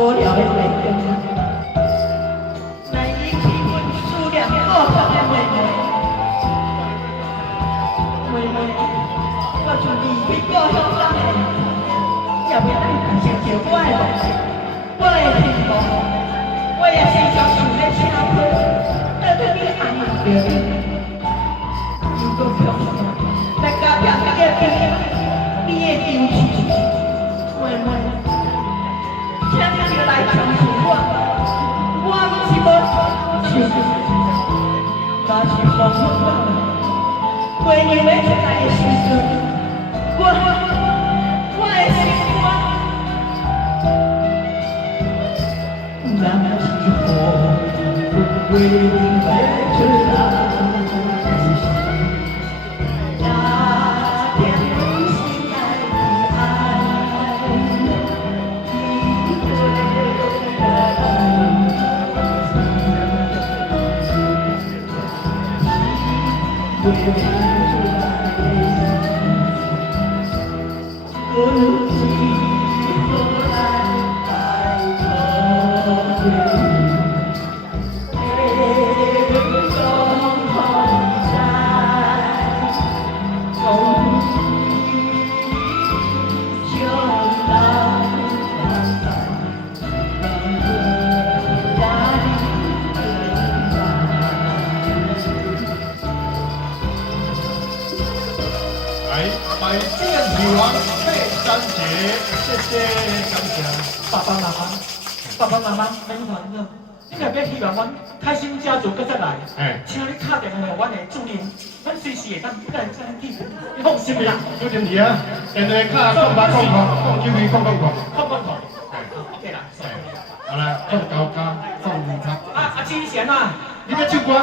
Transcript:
无聊的泪光，来引起阮思念过分的妹妹。妹妹，我就离开故乡3年，也袂当承受我的梦想，我的希望，我也时常想咧请佢，倒转你安慰着你。如果强大，大家别别别，你的坚持，妹妹。请你就来相信我，我不是无想，若是无想过年要出来的时阵，我的心肝，若是雨过年要出来。百变女王佩珊姐，谢谢感谢。爸爸妈妈，免烦恼。你若要希望阮开心家族搁再来，请你打电话给阮的主任，阮随时会当不来这地方，你放心啦。有点你啊，电话卡讲吧讲讲，讲叫你讲。OK 啦。好啦，放高加放五插。之前啊，你要唱歌？